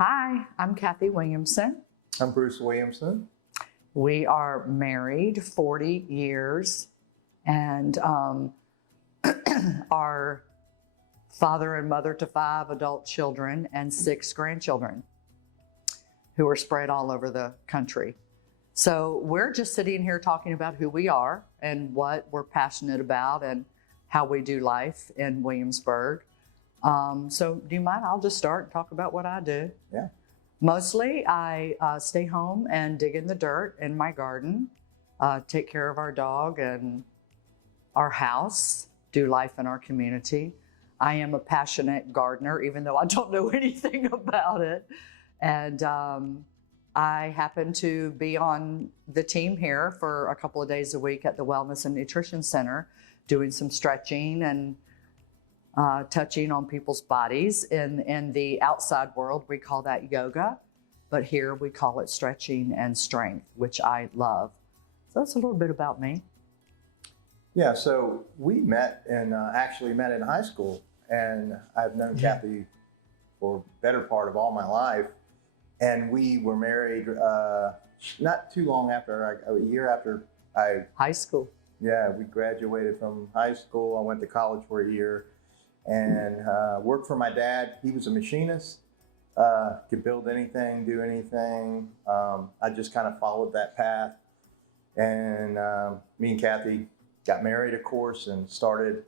Hi, I'm Kathy Williamson. I'm Bruce Williamson. We are married 40 years and are father and mother to 5 adult children and 6 grandchildren who are spread all over the country. So we're just sitting here talking about who we are and what we're passionate about and how we do life in Williamsburg. So do you mind? I'll just start and talk about what I do. Yeah. Mostly I stay home and dig in the dirt in my garden, take care of our dog and our house, do life in our community. I am a passionate gardener, even though I don't know anything about it. And I happen to be on the team here for a couple of days a week at the Wellness and Nutrition Center, doing some stretching and touching on people's bodies. In the outside world, we call that yoga, but here we call it stretching and strength, which I love. So that's a little bit about me. Yeah, so we met and actually met in high school, and I've known Kathy for the better part of all my life. And we were married not too long after, a year after High school. Yeah, we graduated from high school. I went to college for a year and worked for my dad. He was a machinist, could build anything, do anything. I just kind of followed that path. And me and Kathy got married, of course, and started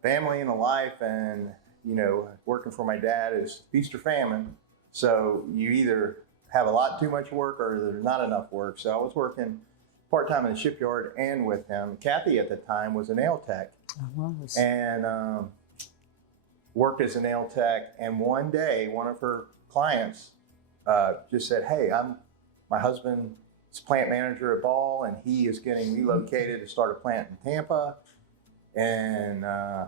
family and a life. And, you know, working for my dad is feast or famine. So you either have a lot too much work or there's not enough work. So I was working part-time in the shipyard and with him. Kathy at the time was a nail tech. I was. And worked as a nail tech. And one day, one of her clients just said, hey, my husband is plant manager at Ball, and he is getting relocated to start a plant in Tampa. And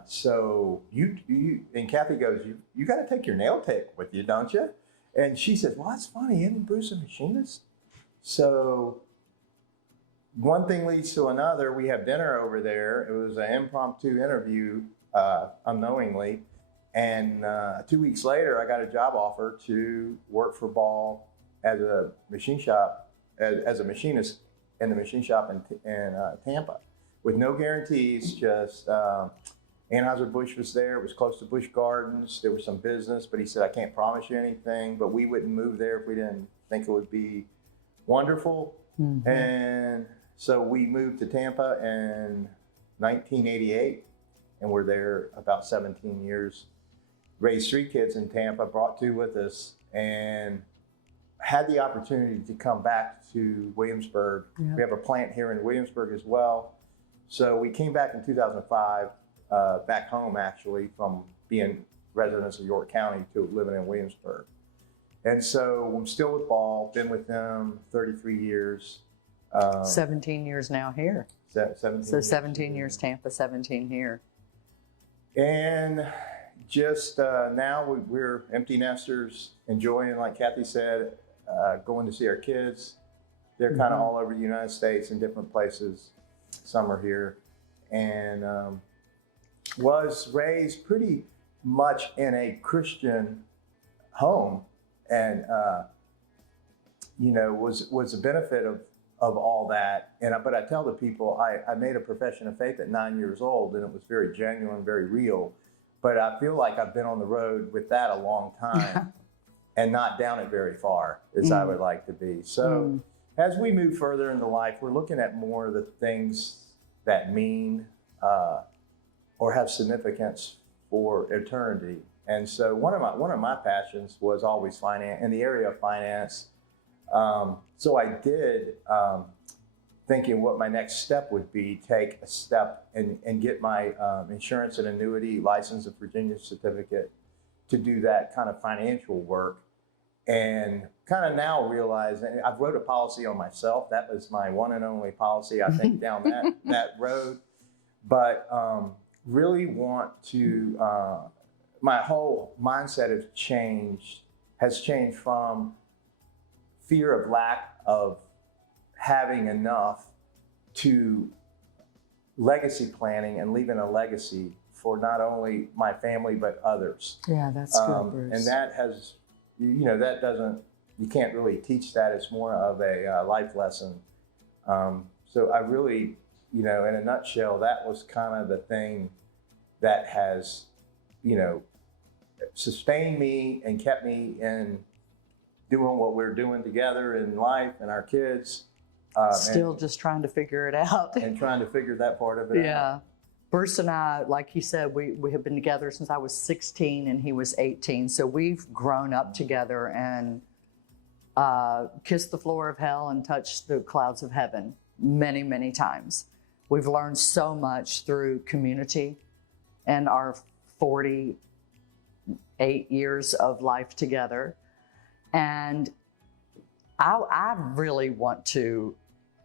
so and Kathy goes, you got to take your nail tech with you, don't you? And she said, well, that's funny, isn't Bruce a machinist? So one thing leads to another. We have dinner over there. It was an impromptu interview, unknowingly. And 2 weeks later, I got a job offer to work for Ball as a machine shop, as a machinist in the machine shop in Tampa, with no guarantees. Just Anheuser-Busch was there. It was close to Busch Gardens. There was some business, but he said, I can't promise you anything, but we wouldn't move there if we didn't think it would be wonderful. Mm-hmm. And so we moved to Tampa in 1988, and we're there about 17 years. Raised 3 kids in Tampa, brought 2 with us, and had the opportunity to come back to Williamsburg. Yeah. We have a plant here in Williamsburg as well. So we came back in 2005, back home actually, from being residents of York County to living in Williamsburg. And so I'm still with Ball, been with them 33 years. 17 years now here. 17 years Tampa, 17 here. And just now we're empty nesters, enjoying, like Kathy said, going to see our kids. They're kind of all over the United States in different places. Some are here. And was raised pretty much in a Christian home, and you know, was a benefit of all that. But I tell the people, I made a profession of faith at 9 years old, and it was very genuine, very real. But I feel like I've been on the road with that a long time and not down it very far as I would like to be. So as we move further into life, we're looking at more of the things that mean or have significance for eternity. And so one of my passions was always finance, in the area of finance. So I did, thinking what my next step would be, take a step and get my insurance and annuity license of Virginia certificate to do that kind of financial work. And kind of now realize, and I've wrote a policy on myself. That was my one and only policy, I think, down that road. But really want to, my whole mindset has changed from fear of lack of having enough to legacy planning and leaving a legacy for not only my family, but others. Yeah, that's good, Bruce. And that has that doesn't, you can't really teach that. It's more of a life lesson. So I really, in a nutshell, that was kind of the thing that has, sustained me and kept me in doing what we're doing together in life and our kids. Still just trying to figure it out. And trying to figure that part of it out. Yeah. Bruce and I, like he said, we have been together since I was 16 and he was 18. So we've grown up together and kissed the floor of hell and touched the clouds of heaven many, many times. We've learned so much through community and our 48 years of life together. And I really want to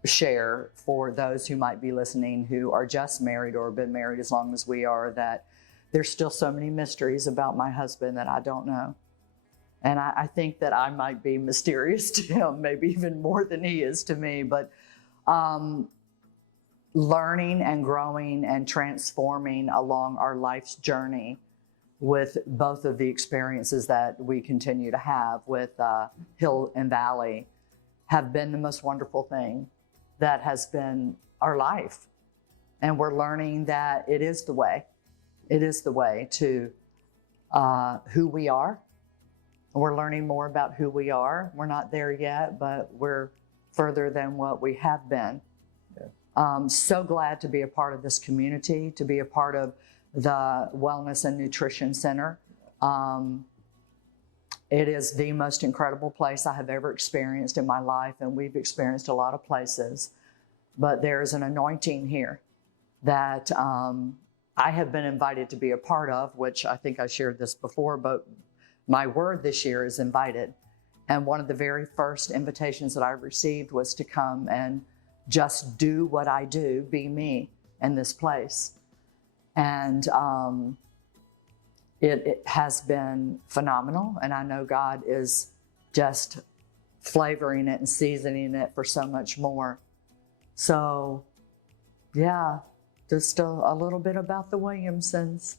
share for those who might be listening who are just married or have been married as long as we are, that there's still so many mysteries about my husband that I don't know. And I think that I might be mysterious to him, maybe even more than he is to me. But learning and growing and transforming along our life's journey with both of the experiences that we continue to have with Hill and Valley have been the most wonderful thing that has been our life. And we're learning that it is the way. It is the way to who we are. We're learning more about who we are. We're not there yet, but we're further than what we have been. Yeah. So glad to be a part of this community, to be a part of the Wellness and Nutrition Center. It is the most incredible place I have ever experienced in my life, and we've experienced a lot of places. But there's an anointing here that I have been invited to be a part of, which I think I shared this before, but my word this year is invited. And one of the very first invitations that I received was to come and just do what I do, be me in this place. And it has been phenomenal. And I know God is just flavoring it and seasoning it for so much more. So, yeah, just a little bit about the Williamsons.